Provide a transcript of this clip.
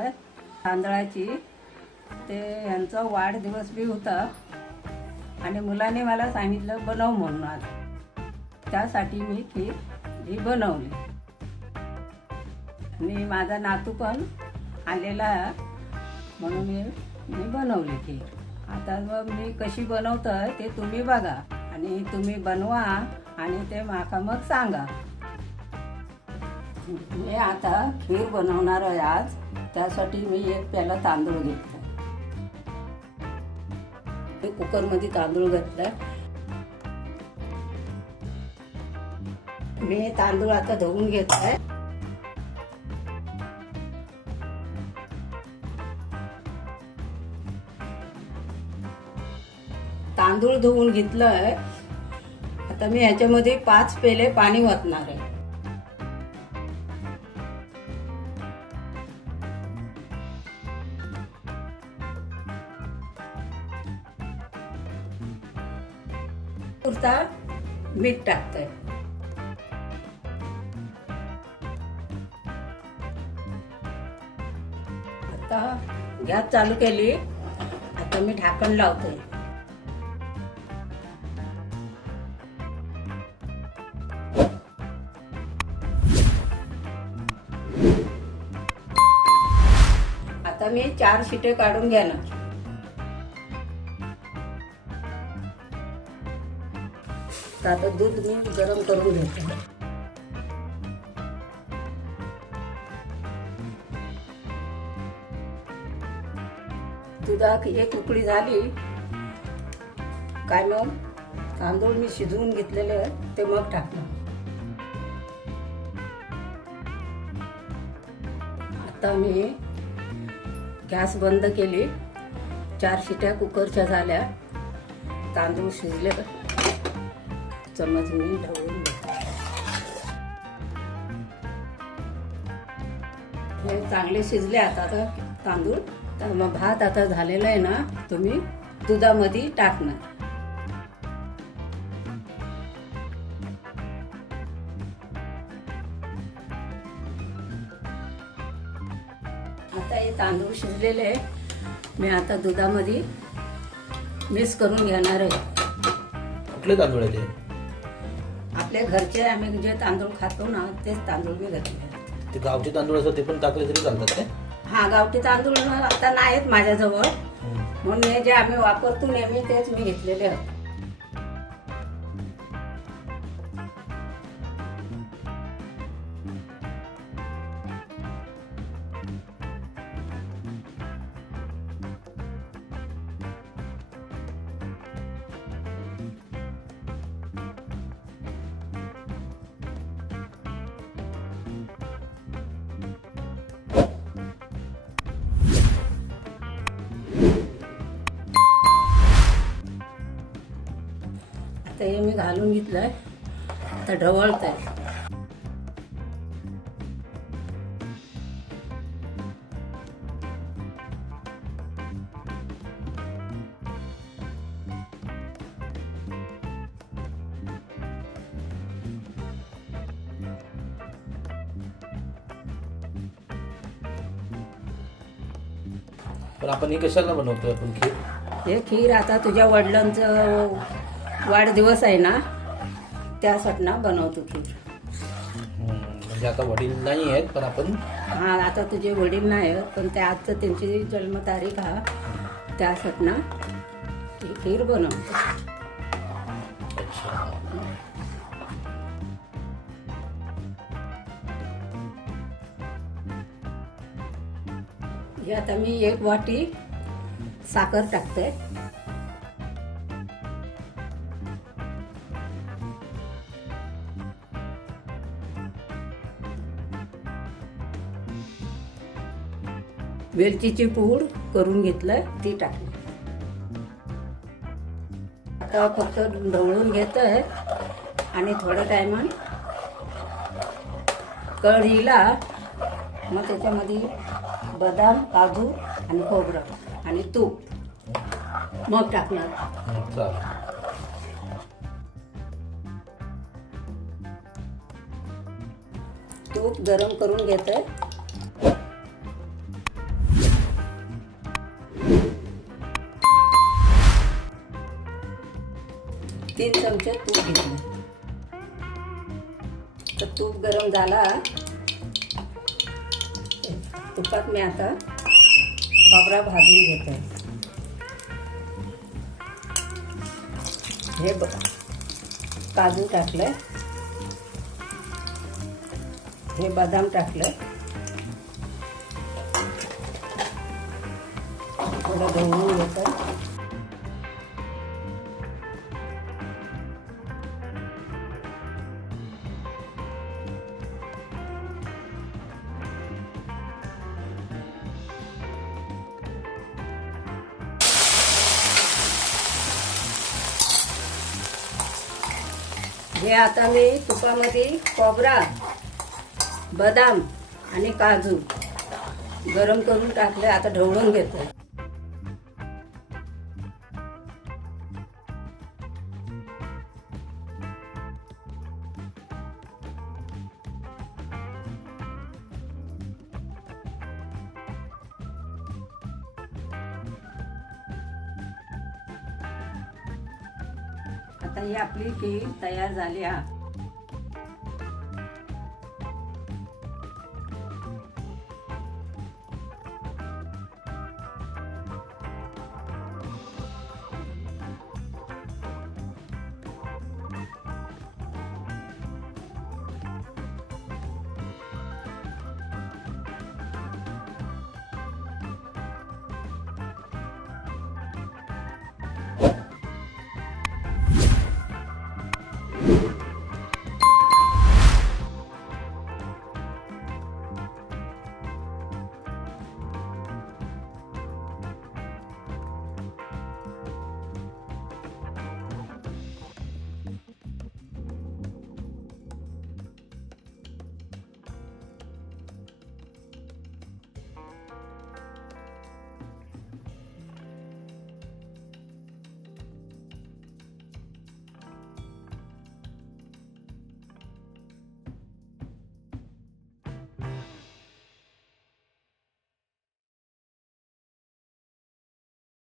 आहे तांदळाची. ते यांचा वाढदिवस बी होता आणि मुलाने मला सांगितलं बनव म्हणून. आज त्यासाठी मी खीर ही बनवली आणि माझा नातू पण आलेला आहे म्हणून मी बनवली खीर. आता मग मी कशी बनवतं ते तुम्ही बघा आणि तुम्ही बनवा आणि ते माका मग सांगा. मी आता खीर बनवणार आहे आज. त्यासाठी मी एक प्याला तांदूळ घेतला. कुकरमध्ये तांदूळ घातला. मी तांदूळ आता धुवून घेतलाय. तांदूळ धुवून घेतलंय. आता मी ह्याच्यामध्ये 5 पेले पाणी ओतणार आहे. पुरता मीठ टाकतोय. आता गॅस चालू केली. आता मी ढाकण लावतोय. आता मी 4 शिटे काढून घेणार. आता दूध मी गरम करून घेते. दुधात एक उकळी झाली काय मग तांदूळ मी शिजवून घेतलेले ते मग टाकणार. आता मी गॅस बंद केली. 4 शिट्या कुकरच्या झाल्या. तांदूळ शिजले. चमच मी ढवळून घेतले. हे चांगले शिजले आता तांदूळ. तर मग भात आता झालेला आहे ना, तुम्ही दुधामध्ये टाकणार. आता हे तांदूळ शिजलेले आहे. मी आता दुधामध्ये मिक्स करून घेणार आहे. कुठले तांदूळ आहे ते? आपल्या घरचे आम्ही जे तांदूळ खातो ना तेच तांदूळ मी घातले. ते गावचे तांदूळ असतात ते पण टाकले तरी चालतात काय? हा, गावठी तांदूळ आता नाहीत माझ्याजवळ म्हणून हे जे आम्ही वापरतो नेहमी तेच मी घेतलेले आहेत. आता हे मी घालून घेतलंय. आता ढवळत आहे. पण आपण हे कशाला बनवतोय आपण खीर? हे खीर आता तुझ्या वडिलांचं वाढदिवस आहे ना, त्यासाठी ना बनवतो खीर. म्हणजे आता वडील नाही आहेत पण आपण. हा, आता तुझे वडील नाही पण ते आजचं त्यांची जन्मतारीख हा, त्यासाठी ना ही खीर बनवतो. अच्छा. हे आता मी 1 वाटी साखर टाकते. वेलचीची पूड करून घेतलं ती टाकली. आता फक्त ढवळून घेतोय आणि थोड्या टायमान कढीला मग त्याच्यामध्ये बदाम, काजू आणि खोबरं आणि तूप मग टाकणार. तूप गरम करून घेतोय. 3 चमचे तूप घेतलं. तर तूप गरम झाला. तुपात मी आता खोबरा भाजून घेते. हे काजू टाकले, हे बदाम टाकले, थोडं ढवळून घेतं. हे आता मी तुपामध्ये खोबरा, बदाम आणि काजू गरम करून टाकले. आता ढवळून घेतो. आता ही आपली खीर तयार झाली.